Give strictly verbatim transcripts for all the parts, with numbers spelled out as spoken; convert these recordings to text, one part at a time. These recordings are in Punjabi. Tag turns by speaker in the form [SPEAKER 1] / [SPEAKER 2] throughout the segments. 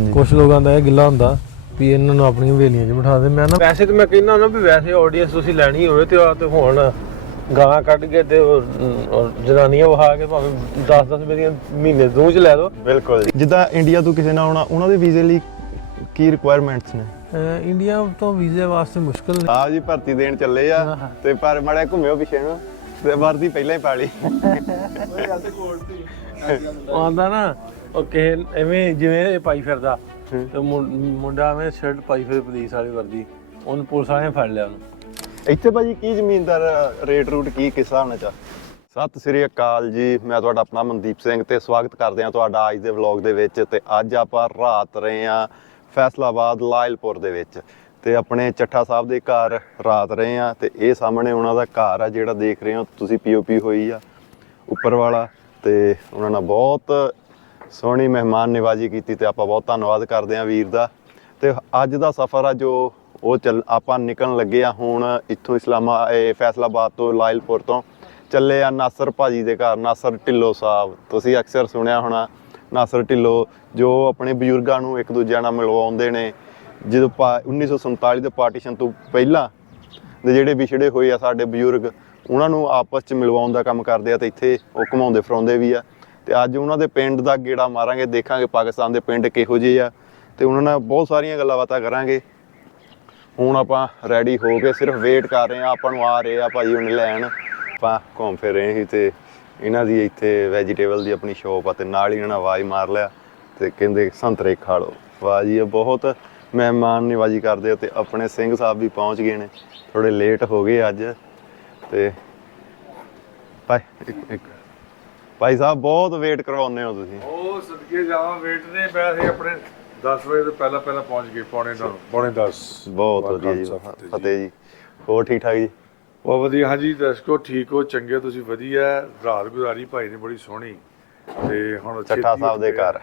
[SPEAKER 1] ਕੁਝ ਲੋਕਾਂ ਦਾ ਇਹ ਗਿੱਲਾ ਹੁੰਦਾ ਵੀ ਇਹਨਾਂ ਨੂੰ ਆਪਣੀਆਂ ਹਵੇਲੀਆਂ 'ਚ ਬਿਠਾ ਦੇ। ਮੈਂ ਨਾ ਵੈਸੇ ਤਾਂ ਮੈਂ ਕਹਿੰਦਾ ਨਾ ਵੀ ਵੈਸੇ ਆਡੀਅנס ਤੁਸੀਂ ਲੈਣੀ ਹੋਵੇ ਤੇ ਆ ਤੇ ਹੁਣ ਗਾਂ ਕੱਢ ਕੇ ਤੇ ਜਨਾਨੀਆਂ ਵਹਾ ਕੇ ਭਾਵੇਂ ਦਸ ਦਸ ਮੇਰੀਆਂ ਮਹੀਨੇ ਦੋ 'ਚ ਲੈ ਦੋ।
[SPEAKER 2] ਬਿਲਕੁਲ ਜੀ। ਜਿੱਦਾਂ ਇੰਡੀਆ ਤੋਂ ਕਿਸੇ ਨਾਲ ਆਉਣਾ ਉਹਨਾਂ ਦੇ ਵੀਜ਼ੇ ਲਈ ਕੀ ਰਿਕੁਆਇਰਮੈਂਟਸ ਨੇ?
[SPEAKER 1] ਇੰਡੀਆ ਤੋਂ ਵੀਜ਼ੇ ਵਾਸਤੇ ਮੁਸ਼ਕਲ ਨੇ।
[SPEAKER 2] ਹਾਂ ਜੀ, ਭਰਤੀ ਦੇਣ ਚੱਲੇ ਆ ਤੇ ਪਰ ਮਾੜਾ ਘੁੰਮਿਓ ਪਿੱਛੇ ਨੂੰ ਤੇ ਵਰਦੀ ਪਹਿਲਾਂ ਹੀ ਪਾ ਲਈ।
[SPEAKER 1] ਆਉਂਦਾ ਨਾ ਉਹ ਕਿਸੇ ਐਵੇਂ ਜਿਵੇਂ ਇਹ ਪਾਈ ਫਿਰਦਾ ਤੇ ਮੁੰਡਾ ਐਵੇਂ ਸ਼ਰਟ ਪਾਈ ਫਿਰ ਪੁਲਿਸ ਵਾਲੀ ਵਰਦੀ, ਉਹਨੂੰ ਪੁਲਿਸ ਵਾਲਿਆਂ ਨੇ ਫੜ ਲਿਆ ਉਹਨੂੰ।
[SPEAKER 2] ਇੱਥੇ ਭਾਜੀ ਕੀ ਜ਼ਮੀਨਦਾਰ ਰੇਟ ਰੂਟ ਕੀ ਕਿਸ ਹਿਸਾਬ ਨਾਲ ਚਾ? ਸਤਿ ਸ੍ਰੀ ਅਕਾਲ ਜੀ, ਮੈਂ ਤੁਹਾਡਾ ਆਪਣਾ ਮਨਦੀਪ ਸਿੰਘ ਤੇ ਸਵਾਗਤ ਕਰਦੇ ਹਾਂ ਤੁਹਾਡਾ ਅੱਜ ਦੇ ਵਲੌਗ ਦੇ ਵਿੱਚ। ਤੇ ਅੱਜ ਆਪਾਂ ਰਾਤ ਰਹੇ ਹਾਂ ਫੈਸਲਾਬਾਦ ਲਾਇਲਪੁਰ ਦੇ ਵਿੱਚ ਤੇ ਆਪਣੇ ਚੱਠਾ ਸਾਹਿਬ ਦੇ ਘਰ ਰਾਤ ਰਹੇ ਹਾਂ। ਤੇ ਇਹ ਸਾਹਮਣੇ ਉਹਨਾਂ ਦਾ ਘਰ ਆ ਜਿਹੜਾ ਦੇਖ ਰਹੇ ਹੋ ਤੁਸੀਂ, ਪੀਓਪੀ ਹੋਈ ਆ ਉੱਪਰ ਵਾਲਾ। ਤੇ ਉਹਨਾਂ ਨਾਲ ਬਹੁਤ ਸੋਹਣੀ ਮਹਿਮਾਨ ਨਿਵਾਜੀ ਕੀਤੀ ਤੇ ਆਪਾਂ ਬਹੁਤ ਧੰਨਵਾਦ ਕਰਦੇ ਹਾਂ ਵੀਰ ਦਾ। ਤੇ ਅੱਜ ਦਾ ਸਫ਼ਰ ਆ ਜੋ ਉਹ ਚੱਲ ਆਪਾਂ ਨਿਕਲਣ ਲੱਗੇ ਆ ਹੁਣ ਇੱਥੋਂ ਇਸਲਾਮਾ ਇਹ ਫੈਸਲਾਬਾਦ ਤੋਂ ਲਾਇਲਪੁਰ ਤੋਂ ਚੱਲੇ ਆ ਨਾਸਰ ਭਾਜੀ ਦੇ ਘਰ। ਨਾਸਰ ਢਿੱਲੋਂ ਸਾਹਿਬ ਤੁਸੀਂ ਅਕਸਰ ਸੁਣਿਆ ਹੋਣਾ, ਨਾਸਰ ਢਿੱਲੋਂ ਜੋ ਆਪਣੇ ਬਜ਼ੁਰਗਾਂ ਨੂੰ ਇੱਕ ਦੂਜਿਆਂ ਨਾਲ ਮਿਲਵਾਉਂਦੇ ਨੇ। ਜਦੋਂ ਪਾ ਉੱਨੀ ਸੌ ਸੰਤਾਲੀ ਦੇ ਪਾਰਟੀਸ਼ਨ ਤੋਂ ਪਹਿਲਾਂ ਦੇ ਜਿਹੜੇ ਵਿਛੜੇ ਹੋਏ ਆ ਸਾਡੇ ਬਜ਼ੁਰਗ, ਉਹਨਾਂ ਨੂੰ ਆਪਸ 'ਚ ਮਿਲਵਾਉਣ ਦਾ ਕੰਮ ਕਰਦੇ ਆ ਤੇ ਇੱਥੇ ਉਹ ਘੁਮਾਉਂਦੇ ਫਿਰਾਉਂਦੇ ਵੀ ਆ। ਤੇ ਅੱਜ ਉਹਨਾਂ ਦੇ ਪਿੰਡ ਦਾ ਗੇੜਾ ਮਾਰਾਂਗੇ, ਦੇਖਾਂਗੇ ਪਾਕਿਸਤਾਨ ਦੇ ਪਿੰਡ ਕਿਹੋ ਜਿਹੇ ਆ ਤੇ ਉਹਨਾਂ ਨਾਲ ਬਹੁਤ ਸਾਰੀਆਂ ਗੱਲਾਂ ਬਾਤਾਂ ਕਰਾਂਗੇ। ਹੁਣ ਆਪਾਂ ਰੈਡੀ ਹੋ ਕੇ ਸਿਰਫ ਵੇਟ ਕਰ ਰਹੇ ਆ, ਆਪਾਂ ਨੂੰ ਆ ਰਹੇ ਆ ਭਾਜੀ ਹੁਣ ਲੈਣ। ਆਪਾਂ ਘੁੰਮ ਫਿਰ ਰਹੇ ਸੀ ਤੇ ਇਹਨਾਂ ਦੀ ਇੱਥੇ ਵੈਜੀਟੇਬਲ ਦੀ ਆਪਣੀ ਸ਼ੋਪ ਆ ਤੇ ਨਾਲ ਹੀ ਇਹਨਾਂ ਨੇ ਆਵਾਜ਼ ਮਾਰ ਲਿਆ ਤੇ ਕਹਿੰਦੇ ਸੰਤਰੇ ਖਾ ਲਓ। ਵਾਹ ਜੀ, ਬਹੁਤ ਮਹਿਮਾਨ ਨਿਵਾਜੀ ਕਰਦੇ ਆ। ਤੇ ਆਪਣੇ ਸਿੰਘ ਸਾਹਿਬ ਵੀ ਪਹੁੰਚ ਗਏ ਨੇ, ਥੋੜੇ ਲੇਟ ਹੋ ਗਏ ਅੱਜ। ਤੇ ਭਾਈ ਇੱਕ ਭਾਈ ਸਾਹਿਬ ਬਹੁਤ ਵੇਟ ਕਰਵਾਉਂਦੇ ਹੋ ਤੁਸੀਂ।
[SPEAKER 3] ਉਹ ਸਦਕੇ ਜਾਵਾਂ, ਵੇਟ ਨੇ ਵੈਸੇ ਆਪਣੇ ਦਸ ਵਜੇ ਤੋਂ ਪਹਿਲਾਂ ਪਹਿਲਾਂ ਪਹੁੰਚ ਗਏ, ਪੌਣੇ ਨੌ ਪੌਣੇ ਦਸ।
[SPEAKER 2] ਬਹੁਤ ਵਧੀਆ ਜੀ, ਫਤਿਹ ਜੀ। ਹੋਰ ਠੀਕ ਠਾਕ ਜੀ?
[SPEAKER 3] ਬਹੁਤ ਵਧੀਆ। ਹਾਂਜੀ ਦਰਸ਼ਕੋ, ਠੀਕ ਹੋ, ਚੰਗੇ ਤੁਸੀਂ? ਵਧੀਆ। ਰਾਤ ਗੁਜ਼ਾਰੀ ਭਾਈ ਨੇ ਬੜੀ ਸੋਹਣੀ। ਤੇ ਹੁਣ
[SPEAKER 2] ਚੱਠਾ ਸਾਹਿਬ ਦੇ ਘਰ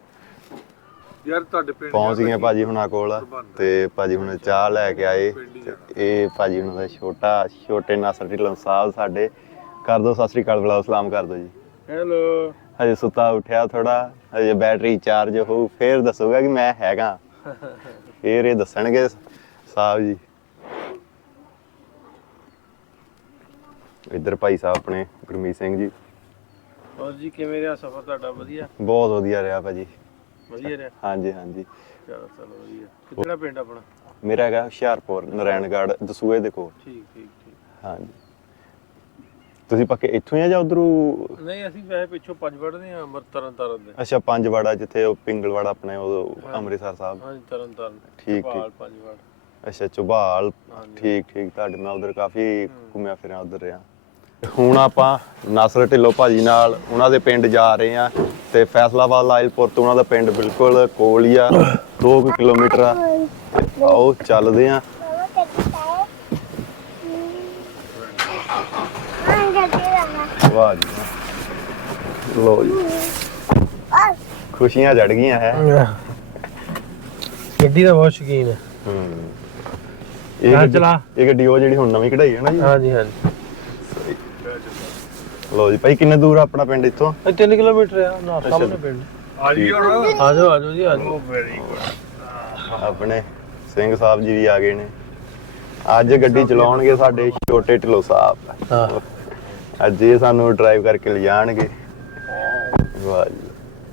[SPEAKER 3] ਯਾਰ ਤੁਹਾਡੇ ਪਿੰਡ
[SPEAKER 2] ਪਹੁੰਚ ਗਏ ਭਾਜੀ ਹੁਣਾਂ ਕੋਲ। ਤੇ ਭਾਜੀ ਹੁਣ ਚਾਹ ਲੈ ਕੇ ਆਏ। ਇਹ ਭਾਜੀ ਹੁਣਾਂ ਦਾ ਛੋਟਾ ਛੋਟੇ ਨਾਸਰ ਢਿੱਲੋਂ ਸਾਹਿਬ ਸਾਡੇ। ਕਰ ਦੋ ਸਤਿ ਸ੍ਰੀ ਅਕਾਲ, ਬੁਲਾਓ, ਸਲਾਮ ਕਰ ਦੋ ਜੀ।
[SPEAKER 3] ਹੈਲੋ।
[SPEAKER 2] ਹਜੇ ਸੁੱਤਾ ਉੱਠਿਆ ਥੋੜਾ, ਹਜੇ ਬੈਟਰੀ ਚਾਰਜ ਹੋਊ ਫੇਰ ਦੱਸੂਗਾ ਕਿ ਮੈਂ ਹੈਗਾ, ਫੇਰ ਇਹ ਦੱਸਣਗੇ ਸਾਹਿਬ ਜੀ। ਇੱਧਰ ਭਾਈ ਸਾਹਿਬ ਆਪਣੇ ਗੁਰਮੀਤ ਸਿੰਘ ਜੀ।
[SPEAKER 1] ਹੋਰ ਜੀ ਕਿਵੇਂ ਰਿਹਾ ਸਫ਼ਰ ਤੁਹਾਡਾ? ਵਧੀਆ?
[SPEAKER 2] ਬਹੁਤ ਵਧੀਆ ਰਿਹਾ ਭਾਜੀ।
[SPEAKER 1] ਵਧੀਆ ਰਿਹਾ?
[SPEAKER 2] ਹਾਂਜੀ ਹਾਂਜੀ।
[SPEAKER 1] ਚਲੋ ਚਲੋ ਵਧੀਆ। ਕਿਹੜਾ ਪਿੰਡ ਆਪਣਾ?
[SPEAKER 2] ਮੇਰਾ ਹੈਗਾ ਹੁਸ਼ਿਆਰਪੁਰ, ਨਾਰਾਇਣਗੜ੍ਹ, ਦਸੂਹੇ ਦੇ ਕੋਲ।
[SPEAKER 1] ਠੀਕ ਠੀਕ ਠੀਕ।
[SPEAKER 2] ਹਾਂਜੀ। ਤੁਸੀਂ ਪੱਕੇ ਇੱਥੋਂ ਹੀ ਆ ਜਾਂ ਉਧਰੋਂ?
[SPEAKER 1] ਨਹੀਂ, ਅਸੀਂ ਵੈਸੇ ਪਿੱਛੋਂ ਪੰਜਵੜ ਦੇ ਆ, ਤਰਨ ਤਾਰਨ ਦੇ।
[SPEAKER 2] ਅੱਛਾ, ਪੰਜਵਾੜਾ ਜਿੱਥੇ ਉਹ ਪਿੰਗਲਵਾੜਾ ਆਪਣੇ ਉਹ ਅੰਮ੍ਰਿਤਸਰ ਸਾਹਿਬ।
[SPEAKER 1] ਹਾਂਜੀ, ਤਰਨ ਤਾਰਨ।
[SPEAKER 2] ਠੀਕ
[SPEAKER 1] ਠੀਕ।
[SPEAKER 2] ਠੀਕ।
[SPEAKER 1] ਪੰਜਵੜ।
[SPEAKER 2] ਅੱਛਾ, ਚੁਬਾਲ। ਠੀਕ ਠੀਕ। ਤੁਹਾਡੇ ਮੈਂ ਉਧਰ ਕਾਫੀ ਘੁੰਮਿਆ ਫਿਰਿਆ, ਉਧਰ ਰਿਹਾ। ਹੁਣ ਆਪਾਂ ਨਾਸਰ ਢਿੱਲੋਂ ਭਾਜੀ ਨਾਲ ਉਹਨਾਂ ਦੇ ਪਿੰਡ ਜਾ ਰਹੇ ਆ। ਤੇ ਫੈਸਲਾਬਾਦ ਲਾਇਲਪੁਰ ਤੋਂ ਉਹਨਾਂ ਦਾ ਪਿੰਡ ਬਿਲਕੁਲ ਕੋਲ ਹੀ ਆ, ਦੋ ਕੁ ਕਿਲੋਮੀਟਰ ਆ। ਆਓ ਚੱਲਦੇ ਆ। ਵਾਹ ਜੀ, ਲੋ ਜੀ, ਖੁਸ਼ੀਆਂ ਜੜ ਗਈਆਂ ਹੈ।
[SPEAKER 1] ਗੱਡੀ ਦਾ ਬਹੁਤ ਸ਼ੌਕੀਨ ਹੈ।
[SPEAKER 2] ਹੂੰ। ਇਹ ਚਲਾ ਇਹ ਗੱਡੀ ਉਹ ਜਿਹੜੀ ਹੁਣ ਨਵੀਂ ਕਢਾਈ ਹੈ ਨਾ ਜੀ?
[SPEAKER 1] ਹਾਂਜੀ ਹਾਂਜੀ।
[SPEAKER 2] ਲੋ ਜੀ ਭਾਈ, ਕਿੰਨੇ ਦੂਰ ਆ ਆਪਣਾ ਪਿੰਡ ਇੱਥੋਂ?
[SPEAKER 1] ਇਹ ਤਿੰਨ ਕਿਲੋਮੀਟਰ ਆ ਨਾ ਸਾਹਮਣੇ ਪਿੰਡ।
[SPEAKER 3] ਆ ਜੀ ਹੁਣ
[SPEAKER 1] ਆ ਜਾਓ ਆ ਜਾਓ ਜੀ, ਆ ਜਾਓ।
[SPEAKER 3] Very good.
[SPEAKER 2] ਆਪਣੇ ਸਿੰਘ ਸਾਹਿਬ ਜੀ ਵੀ ਆ ਗਏ ਨੇ। ਅੱਜ ਗੱਡੀ ਚਲਾਉਣਗੇ ਸਾਡੇ ਛੋਟੇ ਢਿੱਲੋਂ ਸਾਹਿਬ।
[SPEAKER 1] ਹਾਂ,
[SPEAKER 2] ਅੱਜ ਇਹ ਸਾਨੂੰ ਡਰਾਈਵ ਕਰਕੇ ਲਿਜਾਣਗੇ। ਵਾਹ ਜੀ।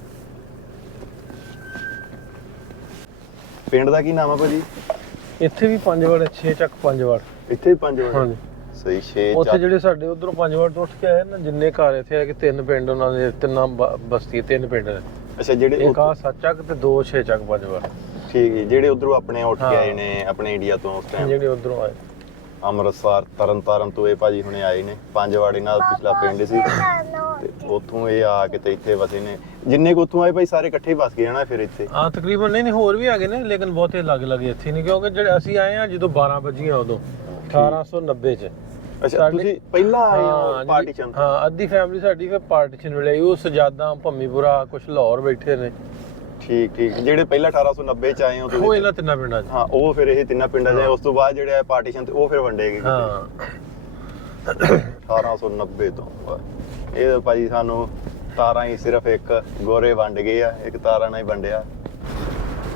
[SPEAKER 2] ਪਿੰਡ ਦਾ ਕੀ ਨਾਮ ਆ ਭਾਜੀ?
[SPEAKER 1] ਇੱਥੇ ਵੀ ਪੰਜਵੜ, ਛੇ ਚੱਕ ਪੰਜਵੜ।
[SPEAKER 2] ਇੱਥੇ ਹੀ ਪੰਜ ਵਜੇ?
[SPEAKER 1] ਹਾਂਜੀ
[SPEAKER 2] ਸਹੀ। ਛੇ
[SPEAKER 1] ਉੱਥੇ ਜਿਹੜੇ ਸਾਡੇ ਉਧਰੋਂ ਪੰਜਵੜ ਤੋਂ ਉੱਠ ਕੇ ਆਏ ਨਾ, ਜਿੰਨੇ ਘਰ ਇੱਥੇ ਆ ਕਿ ਤਿੰਨ ਪਿੰਡ ਉਹਨਾਂ ਦੇ, ਤਿੰਨਾਂ ਬਸਤੀ, ਤਿੰਨ ਪਿੰਡ ਨੇ।
[SPEAKER 2] ਅੱਛਾ, ਜਿਹੜੇ
[SPEAKER 1] ਇੱਕ ਆ ਸੱਤ ਚੱਕ ਤੇ ਦੋ ਛੇ ਚੱਕ ਪੰਜਵੜ।
[SPEAKER 2] ਠੀਕ ਹੈ, ਜਿਹੜੇ ਉਧਰੋਂ ਆਪਣੇ ਉੱਠ ਕੇ ਆਏ ਨੇ ਆਪਣੇ ਇੰਡੀਆ ਤੋਂ ਉਸ ਟਾਈਮ,
[SPEAKER 1] ਜਿਹੜੇ ਉਧਰੋਂ ਆਏ
[SPEAKER 2] ਅੰਮ੍ਰਿਤਸਰ, ਤਰਨ ਤਾਰਨ ਤੋਂ ਇਹ ਭਾਜੀ ਹੁਣੇ ਆਏ ਨੇ। ਪੰਜਵਾੜੀ ਨਾਲ ਪਿਛਲਾ ਪਿੰਡ ਸੀ ਤੇ ਉੱਥੋਂ ਇਹ ਆ ਕੇ ਤੇ ਇੱਥੇ ਵਸੇ ਨੇ। ਜਿੰਨੇ ਕੁ ਉੱਥੋਂ ਆਏ ਭਾਈ ਸਾਰੇ ਇਕੱਠੇ ਹੀ ਵਸ ਗਏ ਹਨਾ ਫਿਰ ਇੱਥੇ?
[SPEAKER 1] ਹਾਂ ਤਕਰੀਬਨ। ਨਹੀਂ ਨਹੀਂ, ਹੋਰ ਵੀ ਆ ਗਏ ਨੇ ਲੇਕਿਨ ਬਹੁਤੇ ਲੱਗ ਲੱਗ ਇੱਥੇ ਨਹੀਂ, ਕਿਉਂਕਿ ਜਿਹੜੇ ਅਸੀਂ ਆਏ ਆ ਜਦੋਂ ਬਾਰਾਂ ਵੱਜੀਆਂ ਉਦੋਂ ਅਠਾਰਾਂ ਸੌ ਨੱਬੇ ਚ।
[SPEAKER 2] ਅੱਛਾ, ਤੁਸੀਂ ਪਹਿਲਾਂ ਆਏ ਹੋ ਪਾਰਟੀਸ਼ਨ?
[SPEAKER 1] ਹਾਂ, ਅੱਧੀ ਫੈਮਿਲੀ ਸਾਡੀ ਫਿਰ ਪਾਰਟੀਸ਼ਨ ਵੇਲੇ ਆਈ। ਉਹ ਸਜਾਦਾ, ਭੰਮੀਪੁਰਾ, ਕੁਝ ਲਾਹੌਰ ਬੈਠੇ ਨੇ।
[SPEAKER 2] ਠੀਕ ਠੀਕ। ਜਿਹੜੇ ਪਹਿਲਾਂ ਅਠਾਰਾਂ ਸੌ ਨੱਬੇ ਚ ਆਏ ਹੋ ਤੁਸੀਂ?
[SPEAKER 1] ਉਹ ਇਹਨਾਂ ਤਿੰਨਾਂ ਪਿੰਡਾਂ 'ਚ।
[SPEAKER 2] ਹਾਂ, ਉਹ ਫਿਰ ਇਹ ਤਿੰਨਾਂ ਪਿੰਡਾਂ 'ਚ। ਉਸ ਤੋਂ ਬਾਅਦ ਜਿਹੜੇ ਆ ਪਾਰਟੀਸ਼ਨ ਤੇ ਉਹ ਫਿਰ ਵੰਡੇ ਗਏ।
[SPEAKER 1] ਹਾਂ,
[SPEAKER 2] ਅਠਾਰਾਂ ਸੌ ਨੱਬੇ ਤੋਂ। ਇਹ ਭਾਜੀ ਸਾਨੂੰ ਤਾਰਾਂ ਹੀ ਸਿਰਫ ਇੱਕ ਗੋਰੇ ਵੰਡ ਗਏ ਆ, ਇੱਕ ਤਾਰਾਂ ਨਾਲ ਹੀ ਵੰਡਿਆ।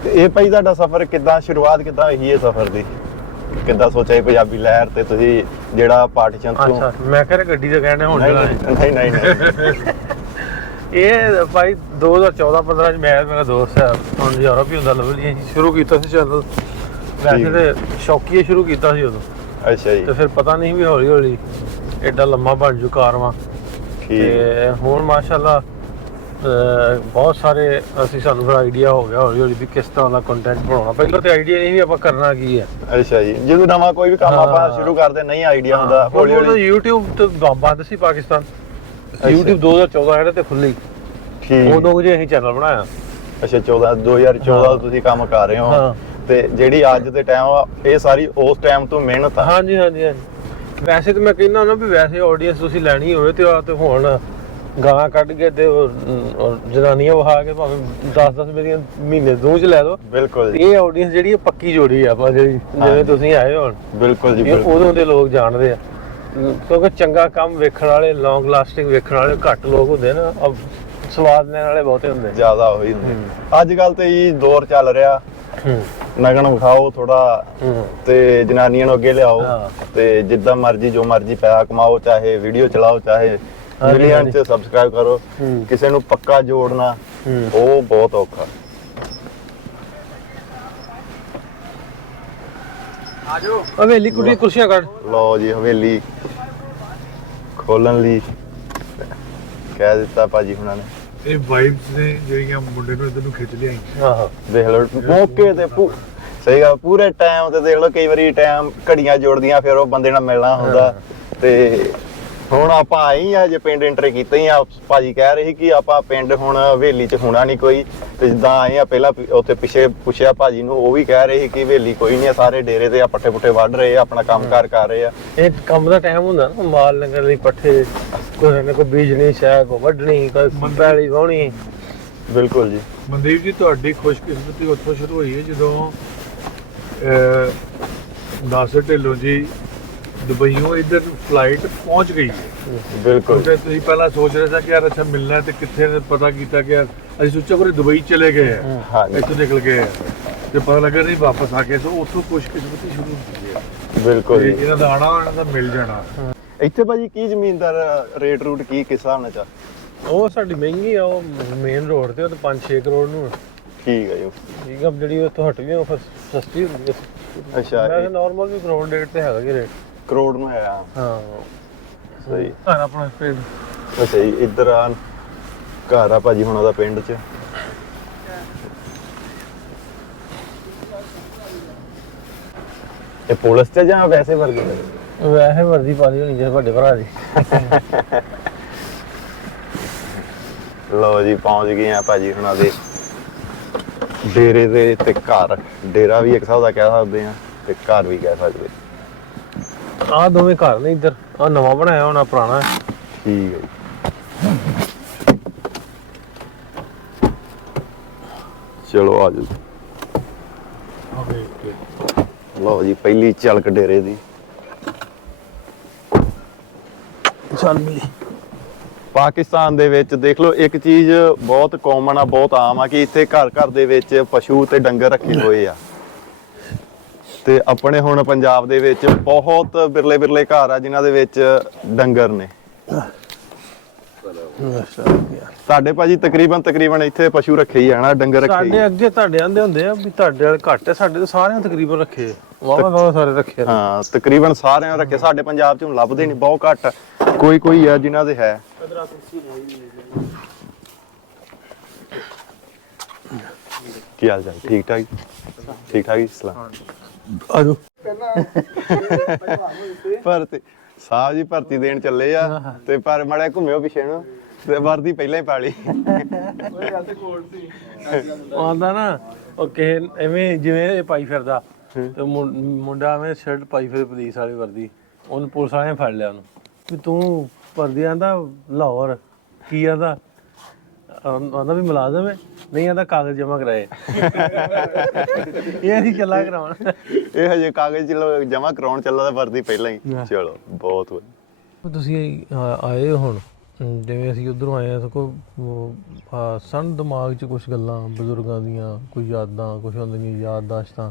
[SPEAKER 2] ਤੇ ਇਹ ਭਾਈ ਤੁਹਾਡਾ ਸਫ਼ਰ ਕਿੱਦਾਂ ਸ਼ੁਰੂਆਤ ਕਿੱਦਾਂ ਹੋਈ ਇਹ ਸਫ਼ਰ ਦੀ ਕਿੱਦਾਂ ਸੋਚਿਆ ਪੰਜਾਬੀ ਲਹਿਰ ਤੇ ਤੁਸੀਂ ਜਿਹੜਾ ਪਾਰਟੀਸ਼ਨ ਤੋਂ
[SPEAKER 1] ਅੱਛਾ ਮੈਂ ਕਿਹਾ ਗੱਡੀ ਦਾ ਕਹਿੰਦੇ ਹੁਣ
[SPEAKER 2] ਨਹੀਂ
[SPEAKER 1] ਚਲਾਏ
[SPEAKER 2] ਨਹੀਂ ਨਹੀਂ ਨਹੀਂ
[SPEAKER 1] ਇਹ ਭਾਈ ਦੋ ਹਜ਼ਾਰ ਚੌਦਾਂ ਪੰਦਰਾਂ ਚ ਮੈਂ ਮੇਰਾ ਦੋਸਤ ਹੈ ਹੁਣ ਯੂਰਪ ਹੀ ਹੁੰਦਾ ਲਵਲੀ ਅਸੀਂ ਸ਼ੁਰੂ ਕੀਤਾ ਸੀ ਚੈਨਲ ਵੈਸੇ ਤੇ ਸ਼ੌਕੀਏ ਸ਼ੁਰੂ ਕੀਤਾ ਸੀ ਉਦੋਂ
[SPEAKER 2] ਅੱਛਾ ਜੀ
[SPEAKER 1] ਤੇ ਫਿਰ ਪਤਾ ਨਹੀਂ ਵੀ ਹੌਲੀ ਹੌਲੀ ਐਡਾ ਲੰਮਾ ਬਣ ਜੂ ਕਾਰਵਾਂ
[SPEAKER 2] ਠੀਕ
[SPEAKER 1] ਤੇ ਹੁਣ ਮਾਸ਼ਾਅੱਲਾ ਬਹੁਤ ਸਾਰੇ ਅਸੀਂ ਸਾਨੂੰ ਫਿਰ ਆਈਡੀਆ ਹੋ ਗਿਆ ਹੌਲੀ ਹੌਲੀ ਵੀ ਕਿਸ ਤਰ੍ਹਾਂ ਦਾ ਕੰਟੈਂਟ ਬਣਾਉਣਾ ਪਹਿਲਾਂ ਤੇ ਆਈਡੀਆ ਨਹੀਂ ਵੀ ਆਪਾਂ ਕਰਨਾ ਕੀ ਹੈ
[SPEAKER 2] ਅੱਛਾ ਜੀ ਜਦੋਂ ਨਵਾਂ ਕੋਈ ਵੀ ਕੰਮ ਆਪਾਂ
[SPEAKER 1] ਹਾਂ।
[SPEAKER 2] ਸ਼ੁਰੂ ਕਰਦੇ ਨਹੀਂ ਆਈਡੀਆ ਹੁੰਦਾ ਹੌਲੀ
[SPEAKER 1] ਹੌਲੀ
[SPEAKER 2] ਹੌਲੀ
[SPEAKER 1] YouTube ਤੇ ਬ- ਬੰਦ ਸੀ ਪਾਕਿਸਤਾਨ YouTube ਦੋ ਹਜ਼ਾਰ ਚੌਦਾਂ ਇਹਦੇ ਤੇ ਖੁੱਲੀ
[SPEAKER 2] ਠੀਕ
[SPEAKER 1] ਉਦੋਂ ਜੇ ਅਸੀਂ ਚੈਨਲ ਬਣਾਇਆ
[SPEAKER 2] ਅੱਛਾ ਚੌਦਾਂ ਦੋ ਹਜ਼ਾਰ ਚੌਦਾਂ
[SPEAKER 1] ਹਾਂ।
[SPEAKER 2] ਤੁਸੀਂ ਕੰਮ ਕਰ ਰਹੇ ਹੋ
[SPEAKER 1] ਹਾਂ।
[SPEAKER 2] ਤੇ ਜਿਹੜੀ ਅੱਜ ਦੇ ਟਾਈਮ ਇਹ ਸਾਰੀ ਉਸ ਟਾਈਮ ਤੋਂ ਮਿਹਨਤ ਆ
[SPEAKER 1] ਹਾਂਜੀ ਹਾਂਜੀ ਹਾਂਜੀ ਵੈਸੇ ਤਾਂ ਮੈਂ ਕਹਿੰਦਾ ਨਾ ਵੀ ਵੈਸੇ ਆਡੀਅנס ਤੁਸੀਂ ਲੈਣੀ ਹੋਵੇ ਤੇ ਆ ਤੇ ਹੁਣ ਗਾਲਾਂ ਕੱਢ ਕੇ ਤੇ ਉਹ- ਉਹ ਜਨਾਨੀਆਂ ਵਹਾ ਕੇ ਭਾਵੇਂ ਦਸ ਦਸ ਮੇਰੀਆਂ ਮਹੀਨੇ ਦੂੰ ਚ ਲੈ ਲਓ
[SPEAKER 2] ਬਿਲਕੁਲ ਜੀ
[SPEAKER 1] ਇਹ ਆਡੀਅנס ਜਿਹੜੀ ਇਹ ਪੱਕੀ ਜੋੜੀ ਆ ਆਪਾਂ ਜਿਹੜੀ ਜਿਵੇਂ ਤੁਸੀਂ ਆਏ ਹੋ ਹੁਣ
[SPEAKER 2] ਬਿਲਕੁਲ ਜੀ
[SPEAKER 1] ਇਹ
[SPEAKER 2] ਬਿਲਕੁਲ
[SPEAKER 1] ਉਦੋਂ ਦੇ ਲੋਕ ਜਾਣਦੇ ਆ ਕਿਉਂਕਿ ਚੰਗਾ ਕੰਮ ਵੇਖਣ ਵਾਲੇ ਲੌਂਗ ਲਾਸਟਿੰਗ ਵੇਖਣ ਵਾਲੇ ਘੱਟ ਲੋਕ ਹੁੰਦੇ ਨਾ ਅਬ ਸਵਾਦ ਲੈਣ ਵਾਲੇ ਬਹੁਤੇ ਹੁੰਦੇ
[SPEAKER 2] ਜ਼ਿਆਦਾ ਹੋਈ ਹੁੰਦੀ ਅੱਜ ਕੱਲ ਤੇ ਇਹ ਦੌਰ ਚੱਲ ਰਿਹਾ
[SPEAKER 1] ਹੂੰ
[SPEAKER 2] ਨਗਨ ਵਿਖਾਓ ਥੋੜਾ
[SPEAKER 1] ਹੂੰ
[SPEAKER 2] ਤੇ ਜਨਾਨੀਆਂ ਨੂੰ ਅੱਗੇ ਲਿਆਓ
[SPEAKER 1] ਹਾਂ।
[SPEAKER 2] ਤੇ ਜਿੱਦਾਂ ਮਰਜ਼ੀ ਜੋ ਮਰਜ਼ੀ ਪੈਸਾ ਕਮਾਓ ਚਾਹੇ ਵੀਡੀਓ ਚਲਾਓ ਚਾਹੇ
[SPEAKER 1] ਹਾਂਜੀ,
[SPEAKER 2] ਮਿਲੀਅਨ
[SPEAKER 1] ਹਾਂਜੀ।
[SPEAKER 2] ਚ ਸਬਸਕ੍ਰਾਈਬ ਕਰੋ
[SPEAKER 1] ਹੂੰ।
[SPEAKER 2] ਕਿਸੇ ਨੂੰ ਪੱਕਾ ਜੋੜਨਾ
[SPEAKER 1] ਹੂੰ।
[SPEAKER 2] ਉਹ ਬਹੁਤ ਔਖਾ
[SPEAKER 1] ਆਜੋ ਹਵੇਲੀ ਕੁੜੀ ਕੁਰਸੀਆਂ ਕੱਢ
[SPEAKER 2] ਲਓ ਜੀ ਹਵੇਲੀ ਖੋਲਣ ਲਈ ਕਹਿ ਦਿੱਤਾ ਭਾਜੀ ਹੁਣਾਂ ਨੇ
[SPEAKER 3] ਇਹ ਵਾਈਬਸ ਨੇ ਜਿਹੜੀਆਂ ਮੁੰਡੇ ਨੂੰ ਇਧਰ ਨੂੰ ਖਿੱਚ ਲਿਆਈ
[SPEAKER 1] ਆਹੋ
[SPEAKER 2] ਦੇਖ ਲਓ ਮੌਕੇ ਤੇ ਪੂ- ਸਹੀ ਗੱਲ ਪੂਰੇ ਟਾਈਮ ਤੇ ਦੇਖ ਲਓ ਕਈ ਵਾਰੀ ਟਾਈਮ ਘੜੀਆਂ ਜੋੜਦੀਆਂ ਫਿਰ ਉਹ ਬੰਦੇ ਨਾਲ ਮਿਲਣਾ ਹੁੰਦਾ ਤੇ ਹੁਣ ਆਪਾਂ ਆਏ ਹੀ ਆ ਜੇ ਪਿੰਡ ਐਂਟਰ ਕੀਤੇ ਹੀ ਆ ਭਾਜੀ ਕਹਿ ਰਹੇ ਸੀ ਕਿ ਆਪਾਂ ਪਿੰਡ ਹੁਣ ਹਵੇਲੀ 'ਚ ਹੋਣਾ ਨਹੀਂ ਕੋਈ ਤੇ ਜਿੱਦਾਂ ਆਏ ਆ ਪਹਿਲਾਂ ਪਿ- ਉੱਥੇ ਪਿੱਛੇ ਪੁੱਛਿਆ ਭਾਜੀ ਨੂੰ ਉਹ ਵੀ ਕਹਿ ਰਹੇ ਸੀ ਕਿ ਹਵੇਲੀ ਕੋਈ ਨਹੀਂ ਆ ਸਾਰੇ ਡੇਰੇ ਤੇ ਆ ਪੱਠੇ ਪੁੱਠੇ ਵੱਢ ਰਹੇ ਆ ਆਪਣਾ ਕੰਮਕਾਰ ਕਰ ਰਹੇ ਆ
[SPEAKER 1] ਇਹ ਕੰਮ ਦਾ ਟਾਈਮ ਹੁੰਦਾ ਨਾ ਮਾਲ ਲੰਗਰ ਲਈ ਪੱਠੇ ਕੋਈ ਨਾ ਕੋਈ ਬੀਜਣੀ ਸ਼ਾਇਦ ਕੋਈ ਵੱਢਣੀ ਕੋਈ ਪੈਲੀ ਵਾਹਣੀ
[SPEAKER 2] ਬਿਲਕੁਲ ਜੀ
[SPEAKER 3] ਮਨਦੀਪ ਜੀ ਤੁਹਾਡੀ ਖੁਸ਼ਕਿਸਮਤੀ ਉੱਥੋਂ ਸ਼ੁਰੂ ਹੋਈ ਹੈ ਜਦੋਂ ਅਹ, ਨਾਸਿਰ ਢਿੱਲੋਂ ਜੀ ਦੁਬਈੋਂ ਇੱਧਰ ਫਲਾਈਟ ਪਹੁੰਚ ਗਈ ਹੈ
[SPEAKER 2] ਬਿਲਕੁਲ
[SPEAKER 3] ਤੇ ਤੁਸੀਂ ਪਹਿਲਾਂ ਸੋਚ ਰਹੇ ਸੀ ਕਿ ਯਾਰ ਅੱਛਾ ਮਿਲਣਾ ਹੈ ਤੇ ਕਿੱਥੇ ਨੇ ਪਤਾ ਕੀਤਾ ਕਿ ਯਾਰ ਅਸੀਂ ਸੋਚਿਆ ਕਿ ਦੁਬਈ ਚਲੇ ਗਏ ਆ
[SPEAKER 2] ਹਾਂਜੀ
[SPEAKER 3] ਇੱਥੋਂ ਨਿਕਲ ਗਏ ਆ ਤੇ ਪਤਾ ਲੱਗਾ ਨਹੀਂ ਵਾਪਸ ਆ ਕੇ ਸੋ ਉੱਥੋਂ ਖੁਸ਼ਕਿਸਮਤੀ ਸ਼ੁਰੂ ਹੁੰਦੀ ਹੈ
[SPEAKER 2] ਬਿਲਕੁਲ
[SPEAKER 3] ਤੇ
[SPEAKER 2] ਜੀ
[SPEAKER 3] ਇਹਨਾਂ ਦਾ ਆਣਾ ਇਹਨਾਂ ਦਾ ਮਿਲ ਜਾਣਾ
[SPEAKER 2] ਇੱਥੇ ਭਾਜੀ ਕੀ ਜ਼ਮੀਨ ਦਾ ਰੇਟ ਰੂਟ ਕੀ ਕਿਸ ਹਿਸਾਬ ਨਾਲ ਚਾ
[SPEAKER 1] ਉਹ ਸਾਡੀ ਮਹਿੰਗੀ ਆ ਉਹ ਮੇਨ ਰੋਡ ਤੇ ਉਹ ਤਾਂ ਪੰਜ ਛੇ ਕਰੋੜ ਨੂੰ ਆ।
[SPEAKER 2] ਠੀਕ ਹੈ ਜੀ
[SPEAKER 1] ਠੀਕ ਆ ਜਿਹੜੀ ਉਹ ਤੋਂ ਹਟਵੀਂ ਉਹ ਫਿਰ ਸਸਤੀ ਹੁੰਦੀ ਹੈ
[SPEAKER 2] ਅੱਛਾ
[SPEAKER 1] ਮੈਂ
[SPEAKER 2] ਇਹ
[SPEAKER 1] ਨਾਰਮਲ ਵੀ ਕਰੋੜ ਡੇਢ ਤੇ ਹੈਗਾ ਜੀ ਰੇਟ
[SPEAKER 2] ਕਰੋੜ ਨੂੰ ਹੈ ਆ
[SPEAKER 1] ਹਾਂ
[SPEAKER 2] ਸਹੀ
[SPEAKER 1] ਘਰ ਆਪਣਾ ਪਿੰਡ
[SPEAKER 2] ਅੱਛਾ ਜੀ ਇੱਧਰ ਆ ਘਰ ਆ ਭਾਜੀ ਹੁਣਾਂ ਦਾ ਪਿੰਡ 'ਚ ਇਹ ਪੁਲਿਸ ਤੇ ਜਾਂ ਵੈਸੇ ਵਰਗੇ
[SPEAKER 1] ਵੈਸੇ ਵਰਦੀ ਪਾ ਲਈ ਹੋਣੀ ਜੇ ਵੱਡੇ ਭਰਾ ਦੀ
[SPEAKER 2] ਲਓ ਜੀ ਪਹੁੰਚ ਗਏ ਆ ਭਾਜੀ ਹੁਣਾਂ ਦੇ ਡੇਰੇ ਦੇ ਤੇ ਘਰ ਡੇਰਾ ਵੀ ਇੱਕ ਹਿਸਾਬ ਦਾ ਕਹਿ ਸਕਦੇ ਆ ਤੇ ਘਰ ਵੀ ਕਹਿ ਸਕਦੇ
[SPEAKER 1] ਆਹ ਦੋਵੇਂ ਘਰ ਨੇ ਇੱਧਰ ਆਹ ਨਵਾਂ ਬਣਾਇਆ ਹੋਣਾ ਪੁਰਾਣਾ ਹੈ।
[SPEAKER 2] ਠੀਕ ਹੈ ਜੀ ਚਲੋ ਆ ਜਾਓ ਲਓ ਜੀ ਪਹਿਲੀ ਝਲਕ ਡੇਰੇ ਦੀ
[SPEAKER 1] ਚੱਲ ਮਿਲੀ
[SPEAKER 2] ਪਾਕਿਸਤਾਨ ਦੇ ਵਿੱਚ ਦੇਖ ਲਓ ਇੱਕ ਚੀਜ਼ ਬਹੁਤ ਕਾਮਨ ਆ ਬਹੁਤ ਆਮ ਆ ਕਿ ਇੱਥੇ ਘਰ ਘਰ ਦੇ ਵਿੱਚ ਪਸ਼ੂ ਤੇ ਡੰਗਰ ਰੱਖੇ ਹੋਏ ਆ ਤੇ ਆਪਣੇ ਹੁਣ ਪੰਜਾਬ ਦੇ ਵਿੱਚ ਬਹੁਤ ਬਿਰਲੇ ਬਿਰਲੇ ਘਰ ਆ ਜਿਨ੍ਹਾਂ ਦੇ ਵਿੱਚ ਡੰਗਰ ਨੇ ਤੁਹਾਡੇ ਭਾਜੀ ਤਕਰੀਬਨ ਤਕਰੀਬਨ ਇੱਥੇ ਪਸ਼ੂ ਰੱਖੇ ਹੀ ਆ ਨਾ ਡੰਗਰ ਰੱਖੇ ਹੀ
[SPEAKER 1] ਸਾਡੇ
[SPEAKER 2] ਆ।
[SPEAKER 1] ਅੱਗੇ ਤੁਹਾਡੇ ਆਂਦੇ ਹੁੰਦੇ ਆ ਵੀ ਤੁਹਾਡੇ ਵਾਲੇ ਘੱਟ ਹੈ ਸਾਡੇ ਤਾਂ ਸਾਰਿਆਂ ਤਕਰੀਬਨ ਰੱਖੇ ਵਾਵਾ ਵਾਵਾ ਸਾਰੇ ਰੱਖੇ ਆ।
[SPEAKER 2] ਹਾਂ ਤਕਰੀਬਨ ਸਾਰਿਆਂ ਰੱਖੇ ਸਾਡੇ ਪੰਜਾਬ 'ਚ ਹੁਣ ਲੱਭਦੇ ਨਹੀਂ ਬਹੁਤ ਘੱਟ ਕੋਈ ਕੋਈ ਆ ਜਿਨ੍ਹਾਂ ਦੇ ਹੈ ਕੀ ਹਾਲ ਚਾਲ ਠੀਕ ਠਾਕ ਠੀਕ ਠਾਕ ਜੀ ਸਲਾਮ
[SPEAKER 1] ਆਜੋ
[SPEAKER 2] ਭਰਤੀ ਸਾਹਿਬ ਜੀ ਭਰਤੀ ਦੇਣ ਚੱਲੇ ਆ ਤੇ ਪਰ ਮੜਿਆ ਘੁੰਮਿਓ ਪਿੱਛੇ ਨੂੰ ਤੇ ਵਰਦੀ ਪਹਿਲਾਂ ਹੀ ਪਾ ਲਈ
[SPEAKER 1] ਆਉਂਦਾ ਨਾ ਉਹ ਕਿਸੇ ਐਵੇਂ ਜਿਵੇਂ ਇਹ ਪਾਈ ਫਿਰਦਾ ਤੇ ਮੁੰ- ਮੁੰਡਾ ਐਵੇਂ ਸ਼ਰਟ ਪਾਈ ਫਿਰ ਪੁਲਿਸ ਵਾਲੀ ਵਰਦੀ ਉਹਨੂੰ ਪੁਲਿਸ ਵਾਲਿਆਂ ਨੇ ਫੜ ਲਿਆ ਉਹਨੂੰ ਵੀ ਤੂੰ ਵਰਦੀ ਆਂਦਾ ਲਾਹੌਰ ਕੀ ਆਂਦਾ ਆਂਦਾ ਵੀ ਮੁਲਾਜ਼ਮ ਹੈ ਨਹੀਂ ਆਂਦਾ ਕਾਗਜ਼ ਜਮ੍ਹਾਂ ਕਰਾਏ ਇਹ ਅਸੀਂ ਚੱਲਾ ਕਰਾਉਣ
[SPEAKER 2] ਇਹ ਹਜੇ ਕਾਗਜ਼ ਜਮਾ ਕਰਾਉਣ ਚੱਲਾ ਤਾਂ ਵਰਦੀ ਪਹਿਲਾਂ ਹੀ ਚਲੋ ਬਹੁਤ ਵਧੀਆ
[SPEAKER 1] ਤੁਸੀਂ ਆ- ਆਏ ਹੋ ਹੁਣ ਜਿਵੇਂ ਅਸੀਂ ਉੱਧਰੋਂ ਆਏ ਆ ਤਾਂ ਕੋਈ ਸਾਨੂੰ ਦਿਮਾਗ 'ਚ ਕੁਛ ਗੱਲਾਂ ਬਜ਼ੁਰਗਾਂ ਦੀਆਂ, ਕੁਝ ਯਾਦਾਂ, ਕੁਛ ਉਹਨਾਂ ਦੀਆਂ ਯਾਦਦਾਸ਼ਤਾਂ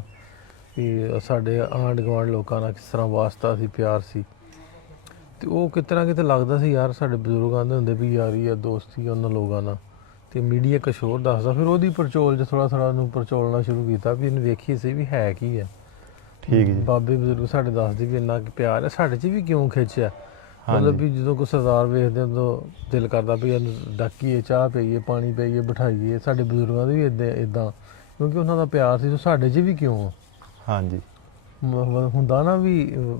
[SPEAKER 1] ਵੀ ਸਾਡੇ ਆਂਢ ਗੁਆਂਢ ਲੋਕਾਂ ਨਾਲ ਕਿਸ ਤਰ੍ਹਾਂ ਵਾਸਤਾ ਸੀ, ਪਿਆਰ ਸੀ। ਅਤੇ ਉਹ ਕਿਤੇ ਨਾ ਕਿਤੇ ਲੱਗਦਾ ਸੀ ਯਾਰ ਸਾਡੇ ਬਜ਼ੁਰਗਾਂ ਦੇ ਹੁੰਦੇ ਵੀ ਯਾਰੀ ਆ, ਦੋਸਤੀ ਆ ਉਹਨਾਂ ਲੋਕਾਂ ਨਾਲ। ਅਤੇ ਮੀਡੀਆ ਕੁਛ ਹੋਰ ਦੱਸਦਾ, ਫਿਰ ਉਹਦੀ ਪੜਚੋਲ 'ਚ ਥੋੜ੍ਹਾ ਥੋੜ੍ਹਾ ਉਹਨੂੰ ਪੜਚੋਲਣਾ ਸ਼ੁਰੂ ਕੀਤਾ ਵੀ ਇਹਨੂੰ ਵੇਖੀਏ ਸਹੀ ਵੀ ਹੈ ਕੀ ਹੈ।
[SPEAKER 2] ਠੀਕ ਜੀ।
[SPEAKER 1] ਬਾਬੇ ਬਜ਼ੁਰਗ ਸਾਡੇ ਦੱਸਦੇ ਵੀ ਇੰਨਾ ਪਿਆਰ ਹੈ, ਸਾਡੇ 'ਚ ਵੀ ਕਿਉਂ ਖਿੱਚਿਆ। ਮਤਲਬ ਵੀ ਜਦੋਂ ਕੋਈ ਸਰਦਾਰ ਵੇਖਦੇ ਉਦੋਂ ਦਿਲ ਕਰਦਾ ਵੀ ਇਹਨੂੰ ਡਾਕੀਏ, ਚਾਹ ਪੀਈਏ, ਪਾਣੀ ਪੀਈਏ, ਬਿਠਾਈਏ। ਸਾਡੇ ਬਜ਼ੁਰਗਾਂ ਦੇ ਵੀ ਇੱਦਾਂ ਇੱਦਾਂ ਕਿਉਂਕਿ ਉਹਨਾਂ ਦਾ ਪਿਆਰ ਸੀ, ਸਾਡੇ 'ਚ ਵੀ ਕਿਉਂ।
[SPEAKER 2] ਹਾਂਜੀ
[SPEAKER 1] ਹੁੰਦਾ ਨਾ ਵੀ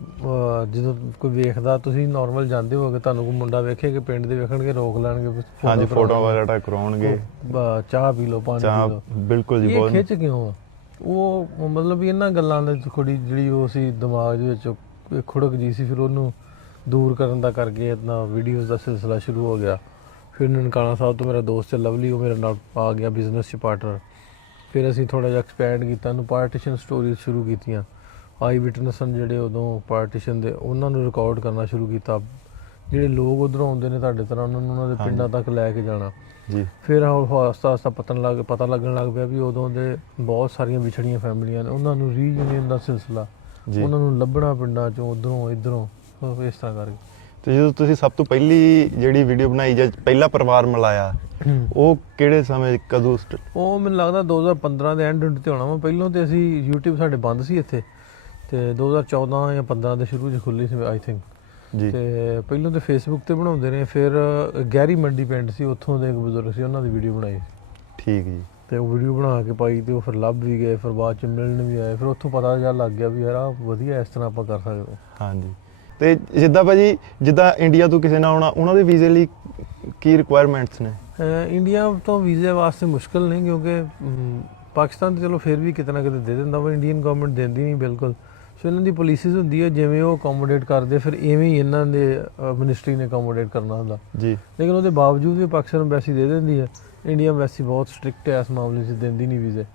[SPEAKER 1] ਜਦੋਂ ਕੋਈ ਵੇਖਦਾ, ਤੁਸੀਂ ਨੋਰਮਲ ਜਾਂਦੇ ਹੋਗੇ, ਤੁਹਾਨੂੰ ਕੋਈ ਮੁੰਡਾ ਵੇਖੇ ਕਿ ਪਿੰਡ ਦੇ ਵੇਖਣਗੇ, ਰੋਕ ਲੈਣਗੇ,
[SPEAKER 2] ਹਾਂਜੀ ਫੋਟੋ ਵਗੈਰਾ ਕਰਾਉਣਗੇ,
[SPEAKER 1] ਚਾਹ ਪੀ ਲਓ, ਪਾਣੀ ਪੀ ਲਓ।
[SPEAKER 2] ਬਿਲਕੁਲ ਜੀ।
[SPEAKER 1] ਬਹੁਤ ਖਿੱਚ ਕਿਉਂ ਆ ਉਹ, ਮਤਲਬ ਵੀ ਇਹਨਾਂ ਗੱਲਾਂ ਦੇ ਥੋੜ੍ਹੀ ਜਿਹੜੀ ਉਹ ਸੀ ਦਿਮਾਗ ਦੇ ਵਿੱਚ ਖੁੜਕ ਜੀ ਸੀ, ਫਿਰ ਉਹਨੂੰ ਦੂਰ ਕਰਨ ਦਾ ਕਰਕੇ ਆਪਣਾ ਵੀਡੀਓਜ਼ ਦਾ ਸਿਲਸਿਲਾ ਸ਼ੁਰੂ ਹੋ ਗਿਆ। ਫਿਰ ਨਨਕਾਣਾ ਸਾਹਿਬ ਤੋਂ ਮੇਰਾ ਦੋਸਤ ਲਵਲੀ, ਉਹ ਮੇਰੇ ਨਾਲ ਆ ਗਿਆ ਬਿਜ਼ਨਸ 'ਚ ਪਾਰਟਨਰ। ਫਿਰ ਅਸੀਂ ਥੋੜ੍ਹਾ ਜਿਹਾ ਐਕਸਪੈਂਡ ਕੀਤਾ, ਉਹਨੂੰ ਪਾਰਟੀਸ਼ਨ ਸਟੋਰੀਜ਼ ਸ਼ੁਰੂ ਕੀਤੀਆਂ। ਆਈ ਵਿਟਨੈਸ ਹਨ ਜਿਹੜੇ ਉਦੋਂ ਪਾਰਟੀਸ਼ਨ ਦੇ, ਉਹਨਾਂ ਨੂੰ ਰਿਕਾਰਡ ਕਰਨਾ ਸ਼ੁਰੂ ਕੀਤਾ। ਜਿਹੜੇ ਲੋਕ ਉੱਧਰੋਂ ਆਉਂਦੇ ਨੇ ਤੁਹਾਡੇ ਤਰ੍ਹਾਂ, ਉਹਨਾਂ ਨੂੰ ਉਹਨਾਂ ਦੇ ਪਿੰਡਾਂ ਤੱਕ ਲੈ ਕੇ ਜਾਣਾ ਜੀ। ਫਿਰ ਆਸਤਾ ਆਸਤਾ ਪਤਾ ਲੱਗ ਪਤਾ ਲੱਗਣ ਲੱਗ ਪਿਆ ਵੀ ਉਦੋਂ ਦੇ ਬਹੁਤ ਸਾਰੀਆਂ ਵਿਛੜੀਆਂ ਫੈਮਲੀਆਂ ਨੇ, ਉਹਨਾਂ ਨੂੰ ਰੀਯੂਨੀਅਨ ਦਾ ਸਿਲਸਿਲਾ, ਉਹਨਾਂ ਨੂੰ ਲੱਭਣਾ ਪਿੰਡਾਂ 'ਚੋਂ, ਉੱਧਰੋਂ ਇੱਧਰੋਂ, ਇਸ ਤਰ੍ਹਾਂ ਕਰਕੇ।
[SPEAKER 2] ਤੇ ਜਦੋਂ ਤੁਸੀਂ ਸਭ ਤੋਂ ਪਹਿਲੀ ਜਿਹੜੀ ਵੀਡੀਓ ਬਣਾਈ ਜਾਂ ਪਹਿਲਾ ਪਰਿਵਾਰ ਮਿਲਾਇਆ, ਉਹ ਕਿਹੜੇ ਸਮੇਂ, ਕਦੋਂ?
[SPEAKER 1] ਉਹ ਮੈਨੂੰ ਲੱਗਦਾ ਦੋ ਹਜ਼ਾਰ ਪੰਦਰਾਂ ਦੇ ਐਂਡ 'ਤੇ ਹੋਣਾ ਵਾ। ਪਹਿਲਾਂ ਤਾਂ ਅਸੀਂ ਯੂਟਿਊਬ ਸਾਡੇ ਬੰਦ ਸੀ ਇੱਥੇ, ਅਤੇ ਦੋ ਹਜ਼ਾਰ ਚੌਦਾਂ ਜਾਂ ਪੰਦਰਾਂ ਦੇ ਸ਼ੁਰੂ 'ਚ ਖੁੱਲ੍ਹੀ ਸੀ ਆਈ ਥਿੰਕ ਜੀ। ਅਤੇ ਪਹਿਲਾਂ ਤਾਂ ਫੇਸਬੁੱਕ 'ਤੇ ਬਣਾਉਂਦੇ ਨੇ। ਫਿਰ ਗਹਿਰੀ ਮੰਡੀ ਪਿੰਡ ਸੀ, ਉੱਥੋਂ ਦੇ ਇੱਕ ਬਜ਼ੁਰਗ ਸੀ, ਉਹਨਾਂ ਦੀ ਵੀਡੀਓ ਬਣਾਈ। ਠੀਕ ਜੀ। ਅਤੇ ਉਹ ਵੀਡੀਓ ਬਣਾ ਕੇ ਪਾਈ, ਅਤੇ ਉਹ ਫਿਰ ਲੱਭ ਵੀ ਗਏ, ਫਿਰ ਬਾਅਦ 'ਚ ਮਿਲਣ ਵੀ ਆਏ। ਫਿਰ ਉੱਥੋਂ ਪਤਾ ਜਿਹਾ ਲੱਗ ਗਿਆ ਵੀ ਯਾਰ ਆਹ ਵਧੀਆ, ਇਸ ਤਰ੍ਹਾਂ ਆਪਾਂ ਕਰ ਸਕਦੇ। ਹਾਂਜੀ।
[SPEAKER 2] ਤੇ ਜਿੱਦਾਂ ਭਾਜੀ, ਜਿੱਦਾਂ ਇੰਡੀਆ ਤੋਂ ਕਿਸੇ ਨਾਲ ਆਉਣਾ, ਉਹਨਾਂ ਦੇ ਵੀਜ਼ੇ ਲਈ ਕੀ ਰਿਕੁਆਇਰਮੈਂਟਸ ਨੇ?
[SPEAKER 1] ਇੰਡੀਆ ਤੋਂ ਵੀਜ਼ੇ ਵਾਸਤੇ ਮੁਸ਼ਕਿਲ ਨਹੀਂ, ਕਿਉਂਕਿ ਪਾਕਿਸਤਾਨ ਤਾਂ ਚਲੋ ਫਿਰ ਵੀ ਕਿਤੇ ਨਾ ਕਿਤੇ ਦੇ ਦਿੰਦਾ ਵਾ, ਇੰਡੀਅਨ ਗਵਰਨਮੈਂਟ ਦਿੰਦੀ ਨਹੀਂ ਬਿਲਕੁਲ। ਸੋ ਇਹਨਾਂ ਦੀ ਪੋਲਿਸੀਜ਼ ਹੁੰਦੀ ਹੈ, ਜਿਵੇਂ ਉਹ ਅਕੋਮੋਡੇਟ ਕਰਦੇ, ਫਿਰ ਇਵੇਂ ਹੀ ਇਹਨਾਂ ਦੇ ਮਿਨਿਸਟਰੀ ਨੇ ਅਕੋਮੋਡੇਟ ਕਰਨਾ ਹੁੰਦਾ ਜੀ। ਲੇਕਿਨ ਉਹਦੇ ਬਾਵਜੂਦ ਵੀ ਪਾਕਿਸਤਾਨ ਐਮਬੈਸੀ ਦੇ ਦਿੰਦੀ ਹੈ। ਇੰਡੀਆ ਐਮਬੈਸੀ ਬਹੁਤ ਸਟ੍ਰਿਕਟ ਹੈ ਇਸ ਮਾਮਲੇ 'ਚ, ਦਿੰਦੀ ਨਹੀਂ ਵੀਜ਼ੇ।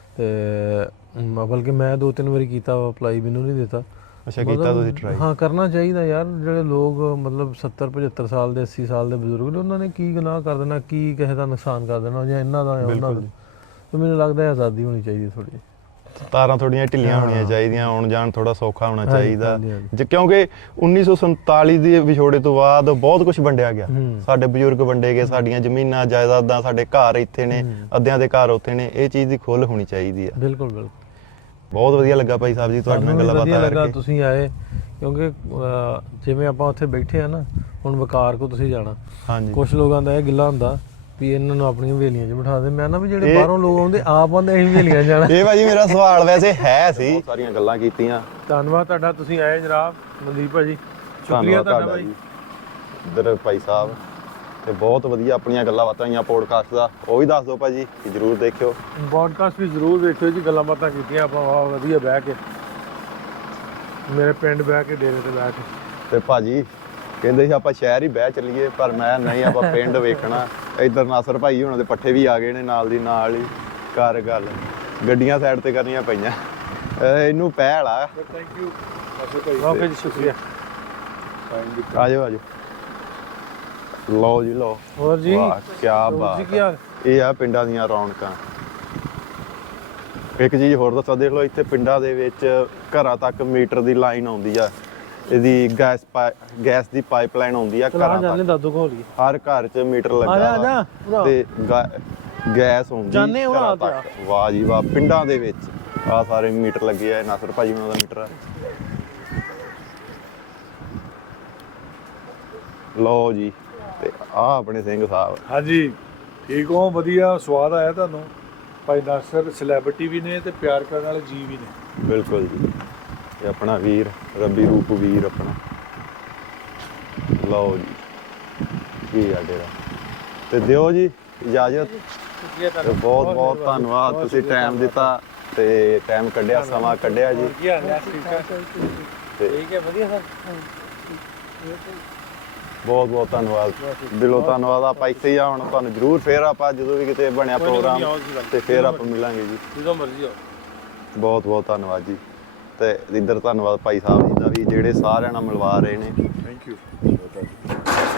[SPEAKER 1] ਅਤੇ ਬਲਕਿ ਮੈਂ ਦੋ ਤਿੰਨ ਵਾਰੀ ਕੀਤਾ ਅਪਲਾਈ, ਮੈਨੂੰ ਨਹੀਂ ਦਿੱਤਾ।
[SPEAKER 2] ਅੱਛਾ, ਕੀਤਾ ਤੁਸੀਂ ਟਰਾਈ?
[SPEAKER 1] ਹਾਂ, ਕਰਨਾ ਚਾਹੀਦਾ ਯਾਰ। ਜਿਹੜੇ ਲੋਕ ਮਤਲਬ ਸੱਤਰ ਪਝੱਤਰ ਸਾਲ ਦੇ, ਅੱਸੀ ਸਾਲ ਦੇ ਬਜ਼ੁਰਗ ਨੇ, ਉਹਨਾਂ ਨੇ ਕੀ ਗੁਨਾਹ ਕਰ ਦੇਣਾ, ਕੀ ਕਿਸੇ ਦਾ ਨੁਕਸਾਨ ਕਰ ਦੇਣਾ, ਜਾਂ ਇਹਨਾਂ ਦਾ ਜਾਂ ਉਹਨਾਂ ਦਾ। ਤੇ ਮੈਨੂੰ ਲੱਗਦਾ ਆਜ਼ਾਦੀ ਹੋਣੀ ਚਾਹੀਦੀ ਥੋੜ੍ਹੀ।
[SPEAKER 2] ਤਾਰਾਂ ਥੋੜ੍ਹੀਆਂ ਢਿੱਲੀਆਂ ਹੋਣੀਆਂ ਚਾਹੀਦੀਆਂ, ਆਉਣ ਜਾਣ ਥੋੜ੍ਹਾ ਸੌਖਾ ਹੋਣਾ ਚਾਹੀਦਾ। ਕਿਉਂਕਿ ਉੱਨੀ ਸੌ ਸੰਤਾਲੀ ਦੇ ਵਿਛੋੜੇ ਤੋਂ ਬਾਅਦ ਬਹੁਤ ਕੁਝ ਵੰਡਿਆ ਗਿਆ। ਸਾਡੇ ਬਜ਼ੁਰਗ ਵੰਡੇ ਗਏ, ਸਾਡੀਆਂ ਜ਼ਮੀਨਾਂ ਜਾਇਦਾਦਾਂ, ਸਾਡੇ ਘਰ ਇੱਥੇ ਨੇ, ਅੱਧਿਆਂ ਦੇ ਘਰ ਉੱਥੇ ਨੇ। ਇਹ ਚੀਜ਼ ਦੀ ਖੁੱਲ੍ਹ ਹੋਣੀ ਚਾਹੀਦੀ ਆ। ਬਿਲਕੁਲ ਬਿਲਕੁਲ। ਬਹੁਤ ਵਧੀਆ ਲੱਗਾ ਭਾਈ ਸਾਹਿਬ ਜੀ ਤੁਹਾਡੇ ਨਾਲ ਗੱਲਬਾਤ ਕਰਕੇ।
[SPEAKER 1] ਤੁਸੀਂ ਆਏ, ਕਿਉਂਕਿ ਜਿਵੇਂ ਆਪਾਂ ਉੱਥੇ ਬੈਠੇ ਆ ਨਾ, ਹੁਣ ਵਕਾਰ ਕੋ ਤੁਸੀਂ ਜਾਣਾ, ਹਾਂਜੀ, ਕੁਛ ਲੋਕਾਂ ਦਾ ਇਹ ਗਿੱਲਾ ਹੁੰਦਾ ਵੀ ਇਹਨਾਂ ਨੂੰ ਆਪਣੀਆਂ ਹਵੇਲੀਆਂ 'ਚ ਬਿਠਾ ਦੇ। ਮੈਂ ਨਾ ਵੀ ਜਿਹੜੇ ਬਾਹਰੋਂ ਲੋਕ ਆਉਂਦੇ ਆਪ ਆਉਂਦੇ ਅਸੀਂ ਹਵੇਲੀਆਂ ਜਾਣਾ।
[SPEAKER 2] ਇਹ ਭਾਜੀ ਮੇਰਾ ਸਵਾਲ ਵੈਸੇ ਹੈ ਸੀ। ਬਹੁਤ ਸਾਰੀਆਂ ਗੱਲਾਂ ਕੀਤੀਆਂ।
[SPEAKER 1] ਧੰਨਵਾਦ ਤੁਹਾਡਾ, ਤੁਸੀਂ ਆਏ ਜਨਾਬ ਮਨਦੀਪ ਭਾਜੀ, ਸ਼ੁਕਰੀਆ ਤੁਹਾਡਾ ਭਾਈ।
[SPEAKER 2] ਇੱਧਰ ਭਾਈ ਸਾਹਿਬ, ਤੇ ਬਹੁਤ ਵਧੀਆ ਆਪਣੀਆਂ ਗੱਲਾਂ ਬਾਤਾਂ ਹੋਈਆਂ ਪੋਡਕਾਸਟ ਦਾ, ਉਹ ਵੀ ਦੱਸ ਦਿਓ ਭਾਜੀ, ਜ਼ਰੂਰ ਦੇਖਿਓ।
[SPEAKER 1] ਪੋਡਕਾਸਟ ਵੀ ਜ਼ਰੂਰ ਦੇਖਿਓ ਜੀ। ਗੱਲਾਂ ਬਾਤਾਂ ਕੀਤੀਆਂ ਆਪਾਂ ਵਾਹ ਵਧੀਆ, ਬਹਿ ਕੇ ਮੇਰੇ ਪਿੰਡ ਬਹਿ ਕੇ, ਡੇਰੇ 'ਤੇ ਬਹਿ ਕੇ।
[SPEAKER 2] ਤੇ ਭਾਜੀ ਕਹਿੰਦੇ ਸੀ ਆਪਾਂ ਸ਼ਹਿਰ ਹੀ ਬਹਿ ਚੱਲੀਏ, ਪਰ ਮੈਂ ਨਹੀਂ, ਆਪਾਂ ਪਿੰਡ ਵੇਖਣਾ। ਇੱਧਰ ਨਾਸਰ ਭਾਈ ਉਹਨਾਂ ਦੇ ਪੱਠੇ ਵੀ ਆ ਗਏ ਨੇ ਨਾਲ ਦੀ ਨਾਲ ਹੀ। ਕਰ ਗੱਲ, ਗੱਡੀਆਂ ਸਾਈਡ ਤੇ ਕਰਨੀਆਂ ਪਈਆਂ, ਇਹਨੂੰ ਪਹਿਲ ਆ।
[SPEAKER 1] ਥੈਂਕ ਯੂ ਓਕੇ ਜੀ, ਸ਼ੁਕਰੀਆ।
[SPEAKER 2] ਆ ਜਾਓ ਆ ਜਾਓ, ਲਓ ਜੀ ਲਓ।
[SPEAKER 1] ਹੋਰ ਜੀ,
[SPEAKER 2] ਕੀ ਬਾਤ। ਇਹ ਆ ਪਿੰਡਾਂ ਦੀਆਂ ਰੌਣਕਾਂ। ਇੱਕ ਚੀਜ਼ ਹੋਰ ਦੱਸਾਂ, ਦੇਖ ਲਓ ਇੱਥੇ ਪਿੰਡਾਂ ਦੇ ਵਿੱਚ ਘਰਾਂ ਤੱਕ ਮੀਟਰ ਦੀ ਲਾਈਨ ਆਉਂਦੀ ਆ। ਇਹਦੀ ਗੈਸ ਗੈਸ ਦੀ ਪਾਈਪਲਾਈਨ ਆਉਂਦੀ ਆ ਘਰਾਂ ਤੱਕ। ਹਰ ਘਰ 'ਚ ਮੀਟਰ ਲੱਗਾ ਤੇ ਗੈਸ ਆਉਂਦੀ ਘਰਾਂ ਤੱਕ। ਵਾਹ ਜੀ ਵਾਹ। ਪਿੰਡਾਂ ਦੇ ਵਿੱਚ ਆ ਸਾਰੇ ਮੀਟਰ ਲੱਗੇ ਆ। ਨਾਸਰ ਭਾਜੀ ਉਹਨਾਂ ਦਾ ਮੀਟਰ ਆ। ਲਓ ਜੀ, ਤੇ ਆ ਆਪਣੇ ਸਿੰਘ ਸਾਹਿਬ।
[SPEAKER 3] ਹਾਂਜੀ, ਠੀਕ ਹੋ? ਵਧੀਆ, ਸਵਾਦ ਆਇਆ ਤੁਹਾਨੂੰ? ਭਾਈ ਨਾਸਰ ਸੈਲੈਬ੍ਰਿਟੀ ਵੀ ਨੇ ਤੇ ਪਿਆਰ ਕਰਨ ਵਾਲੇ ਜੀ ਵੀ ਨੇ।
[SPEAKER 2] ਬਿਲਕੁਲ ਜੀ, ਇਹ ਆਪਣਾ ਵੀਰ, ਰੱਬੀ ਰੂਪ ਵੀਰ ਆਪਣਾ। ਲਓ ਜੀ, ਕੀ ਆ ਡੇਰਾ। ਤੇ ਦਿਓ ਜੀ ਇਜਾਜ਼ਤ। ਤੇ ਬਹੁਤ ਬਹੁਤ ਧੰਨਵਾਦ, ਤੁਸੀਂ ਟਾਈਮ ਦਿੱਤਾ ਤੇ ਟਾਈਮ ਕੱਢਿਆ, ਸਮਾਂ ਕੱਢਿਆ ਜੀ।
[SPEAKER 1] ਠੀਕ ਹੈ, ਵਧੀਆ ਸਰ।
[SPEAKER 2] ਬਹੁਤ ਬਹੁਤ ਧੰਨਵਾਦ, ਦਿਲੋਂ ਧੰਨਵਾਦ। ਆਪਾਂ ਇੱਥੇ ਹੀ ਆ ਹੁਣ, ਤੁਹਾਨੂੰ ਜ਼ਰੂਰ ਫੇਰ ਆਪਾਂ ਜਦੋਂ ਵੀ ਕਿਤੇ ਬਣਿਆ ਪ੍ਰੋਗਰਾਮ ਤੇ ਫੇਰ ਆਪਾਂ ਮਿਲਾਂਗੇ ਜੀ,
[SPEAKER 1] ਜਦੋਂ ਮਰਜ਼ੀ ਆਓ।
[SPEAKER 2] ਬਹੁਤ ਬਹੁਤ ਧੰਨਵਾਦ ਜੀ। ਤੇ ਇੱਧਰ ਧੰਨਵਾਦ ਭਾਈ ਸਾਹਿਬ ਜੀ ਦਾ ਵੀ, ਜਿਹੜੇ ਸਾਰਿਆਂ ਨਾਲ ਮਿਲਵਾ ਰਹੇ ਨੇ।
[SPEAKER 3] Thank you.